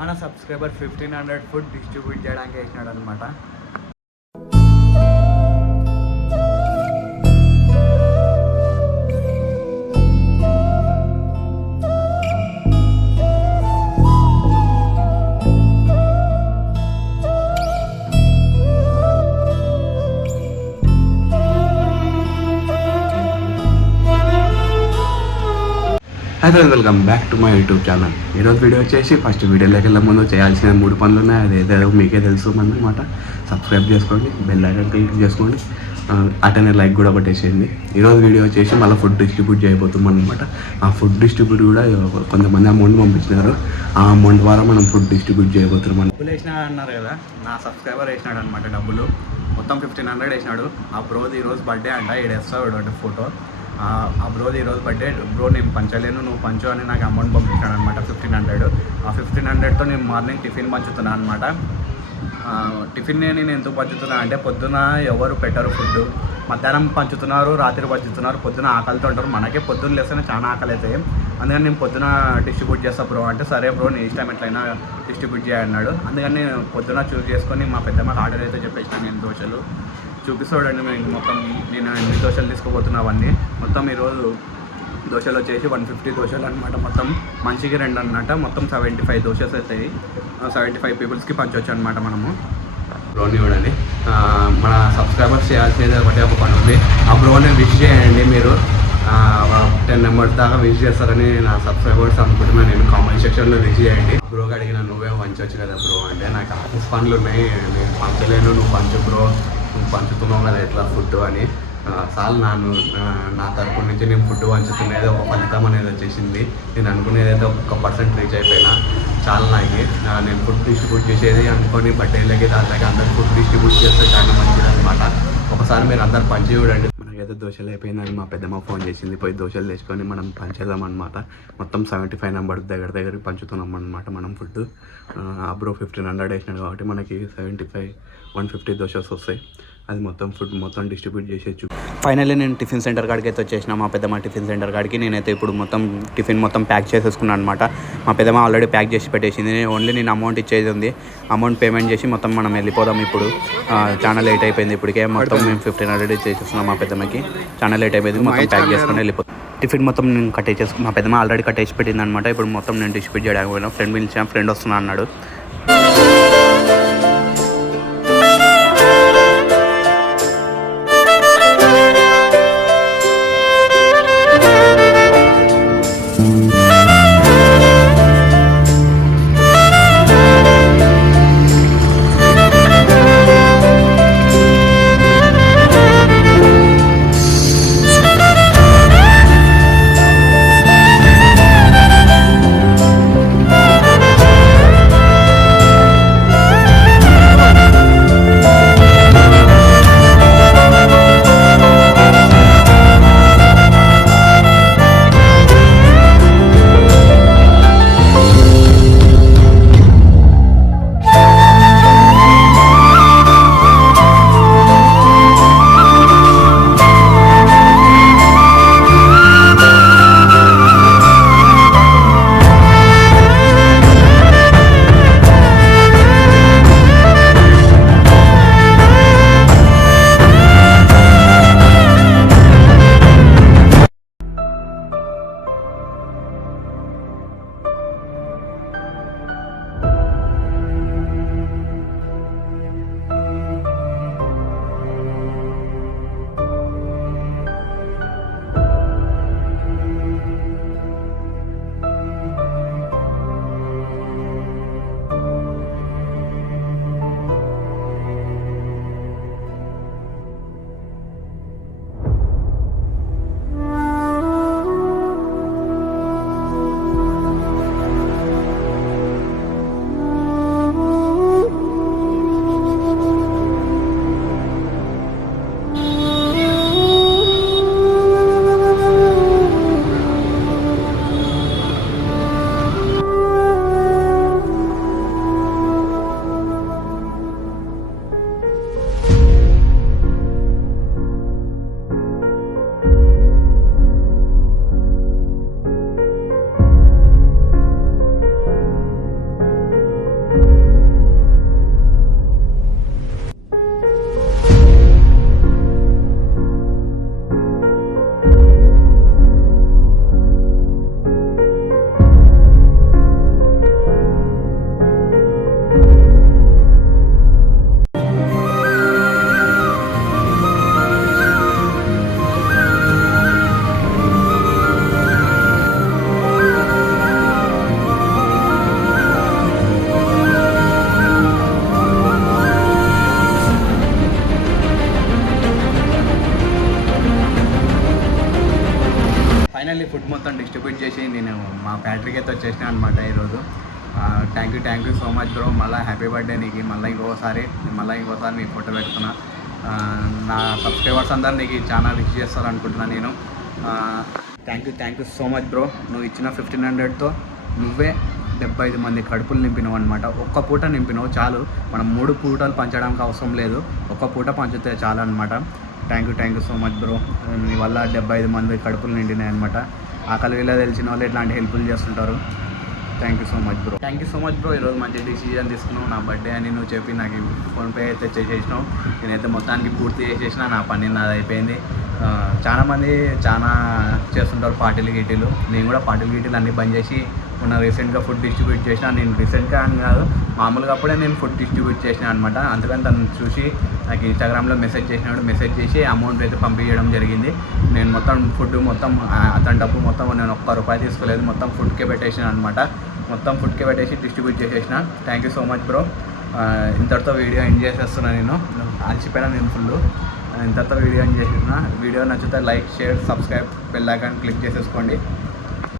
మన subscriber 1500 food distribute చేయడానికి వేసినాడు అనమాట. Hi friends, welcome back to my YouTube channel. ఈరోజు వీడియో వచ్చేసి ఫస్ట్ వీడియోలోకి వెళ్ళే ముందు చేయాల్సిన 3 పనులు ఉన్నాయి. అదేదో మీకే తెలుసు అన్నమాట. సబ్స్క్రైబ్ చేసుకోండి, బెల్ ఐకాన్ క్లిక్ చేసుకోండి, అటనే లైక్ కూడా కొట్టేసేయండి. ఈరోజు వీడియో వచ్చేసి మళ్ళీ ఫుడ్ డిస్ట్రిబ్యూట్ చేయబోతున్నాం అనమాట. ఆ ఫుడ్ డిస్ట్రిబ్యూట్ కూడా కొంతమంది అమౌంట్ పంపించినారు. ఆ అమౌంట్ ద్వారా మనం ఫుడ్ డిస్ట్రిబ్యూట్ చేయబోతున్నాం. డబ్బులు వేసినా అన్నారు కదా, నా సబ్స్క్రైబర్ వేసినాడు అనమాట. డబ్బులు మొత్తం 1500 వేసినాడు. ఆ బ్రోది ఈరోజు బర్త్డే అంట. వేస్తాడు అంటే ఫోటో. ఆ బ్రోది ఈరోజు బర్త్డే. బ్రో నేను పంచలేను, నువ్వు పంచు అని నాకు అమౌంట్ పంపించాడు అనమాట 1500. ఆ 1500తో నేను మార్నింగ్ టిఫిన్ పంచుతున్నాను అనమాట. టిఫిన్ నేను ఎందుకు పంచుతున్నా అంటే పొద్దున ఎవరు పెట్టరు ఫుడ్, మధ్యాహ్నం పంచుతున్నారు, రాత్రి పంచుతున్నారు, పొద్దున ఆకలితో ఉంటారు. మనకే పొద్దున్న లేస్తేనే చాలా ఆకలి అవుతాయి. అందుకని నేను పొద్దున డిస్ట్రిబ్యూట్ చేస్తా బ్రో అంటే, సరే బ్రో నీ ఇష్టం ఎట్లయినా డిస్ట్రిబ్యూట్ చేయన్నాడు. అందుకని నేను పొద్దున చూస్ చేసుకొని మా పెద్దమ్మకి ఆర్డర్ అయితే చెప్పేసిన. నేను దోశలు చూపిస్తాడండి. మేము మొత్తం నేను ఎన్ని దోశలు తీసుకోబోతున్నా అవన్నీ. మొత్తం ఈరోజు దోశలు వచ్చేసి 150 దోశలు అనమాట. మొత్తం మంచిగా 2 అన్నమాట. మొత్తం 75 దోశలు అవుతాయి. 75 పీపుల్స్కి పంచవచ్చు అనమాట మనము. బ్రోని చూడండి, మన సబ్స్క్రైబర్స్ చేయాల్సింది ఒకటే ఒక పని ఉంది. ఆ బ్రోని విష్ చేయండి. మీరు 10 నెంబర్స్ దాకా విష్ చేస్తారని నా సబ్స్క్రైబర్స్ అనుకుంటున్నాను. నేను కామెంట్ సెక్షన్లో విష్ చేయండి. బ్రోకి అడిగిన నువ్వే పంచవచ్చు కదా బ్రో అంటే, నాకు ఆఫీస్ పనులు ఉన్నాయి, నేను పంచలేను, నువ్వు పంచు బ్రో, నువ్వు పంచుతున్నావు కదా ఎట్లా ఫుడ్ అని. చాలు నా తరపు నుంచి నేను ఫుడ్ పంచుతున్నది ఒక ఫలితం అనేది వచ్చేసింది. నేను అనుకునేది అయితే 1% రీచ్ అయిపోయినా చాలా. నేను ఫుడ్ డిస్ట్రిబ్యూట్ చేసేది అనుకొని బర్త్డేలకి దాంట్లోకి అందరు ఫుడ్ డిస్ట్రిబ్యూట్ చేస్తే చాలా మంచిది అనమాట. ఒకసారి మీరు అందరు పంచి చూడండి. మనకైతే దోశలు అయిపోయిందని మా పెద్దమ్మ ఫోన్ చేసింది. పోయి దోశలు తెచ్చుకొని మనం పంచేద్దాం అనమాట. మొత్తం 75 నెంబర్ దగ్గరికి పంచుతున్నాం అనమాట మనం ఫుడ్. అబ్రో 1500 వేసినాడు కాబట్టి మనకి 150 దోశలు వస్తాయి. అది మొత్తం ఫుడ్ మొత్తం డిస్ట్రిబ్యూట్ చేసేయచ్చు. ఫైనల్లీ నేను టిఫిన్ సెంటర్ కాడికి అయితే వచ్చేసిన. మా పెద్దమ్మ టిఫిన్ సెంటర్ కాడికి నేనైతే ఇప్పుడు మొత్తం టిఫిన్ మొత్తం ప్యాక్ చేసేసుకున్నాను అనమాట. మా పెద్దమ్మ ఆల్రెడీ ప్యాక్ చేసి పెట్టేసింది. ఓన్లీ నేను అమౌంట్ ఇచ్చేది ఉంది. అమౌంట్ పేమెంట్ చేసి మొత్తం మనం వెళ్ళిపోదాం. ఇప్పుడు చాలా లేట్ అయిపోయింది. ఇప్పటికే మొత్తం మేము 1500 చేసేస్తున్నాం. మా పెద్దమ్మకి చాలా లేట్ అయిపోయింది. మొత్తం ప్యాక్ చేసుకుని వెళ్ళిపోతాం. టిఫిన్ మొత్తం నేను కట్టేసి మా పెద్దమ్మ ఆల్రెడీ కట్టేసి పెట్టింది అనమాట. ఇప్పుడు మొత్తం నేను డిస్ట్రిబ్యూట్ చేయడానికి పోయినా. ఫ్రెండ్ పిలిచాం, ఫ్రెండ్ వస్తున్నా అన్నాడు. Thank you so much bro. మళ్ళీ హ్యాపీ బర్త్డే నీకు. మళ్ళీ ఇంకోసారి నీ ఫోటో పెడుతున్నా. నా సబ్స్క్రైబర్స్ అందరు నీకు చాలా విష్ చేస్తారు అనుకుంటున్నా నేను. Thank you so much bro. నువ్వు ఇచ్చిన 1500తో నువ్వే 75 మంది కడుపులు నింపినావు అనమాట. ఒక్క పూట నింపినావు చాలు. మనం 3 పూటలు పంచడానికి అవసరం లేదు, ఒక్క పూట పంచితే చాలు అనమాట. Thank you so much bro. నీ వల్ల 75 మంది కడుపులు నిండినాయి అనమాట. ఆకలి వీళ్ళ తెలిసిన వాళ్ళు ఇట్లాంటి హెల్ప్లు చేస్తుంటారు. Thank you so much bro. ఈరోజు మంచి డిసిజన్ తీసుకున్నావు. నా బర్త్డే అని నువ్వు చెప్పి నాకు ఫోన్పే అయితే చేసేసినావు. నేనైతే మొత్తానికి పూర్తి చేసేసిన. నా పని నాది అయిపోయింది. చాలామంది చాలా చేస్తుంటారు పార్టీలు గీటీలు. నేను కూడా పార్టీలు గీటీలు అన్నీ బంద్ చేసి మొన్న రీసెంట్గా ఫుడ్ డిస్ట్రిబ్యూట్ చేసిన. నేను రీసెంట్గా అని కాదు, మామూలుగా అప్పుడే నేను ఫుడ్ డిస్ట్రిబ్యూట్ చేసిన అనమాట. అందుకని తను చూసి నాకు ఇన్స్టాగ్రామ్లో మెసేజ్ చేసి అమౌంట్ అయితే పంపించడం జరిగింది. నేను మొత్తం ఫుడ్ అతని డబ్బు మొత్తం నేను ₹1 తీసుకోలేదు, మొత్తం ఫుడ్కే పెట్టేసిన అనమాట. మొత్తం ఫుడ్కే పెట్టేసి డిస్ట్రిబ్యూట్ చేసేసిన. Thank you so much bro. ఇంతటితో వీడియో ఎండ్ చేసేస్తున్నా. నేను అలసిపోయినా నేను ఫుల్. ఇంతటితో వీడియో ఎండ్ చేసేసిన. వీడియో నచ్చితే like, share, subscribe, bell icon click చేసేసుకోండి.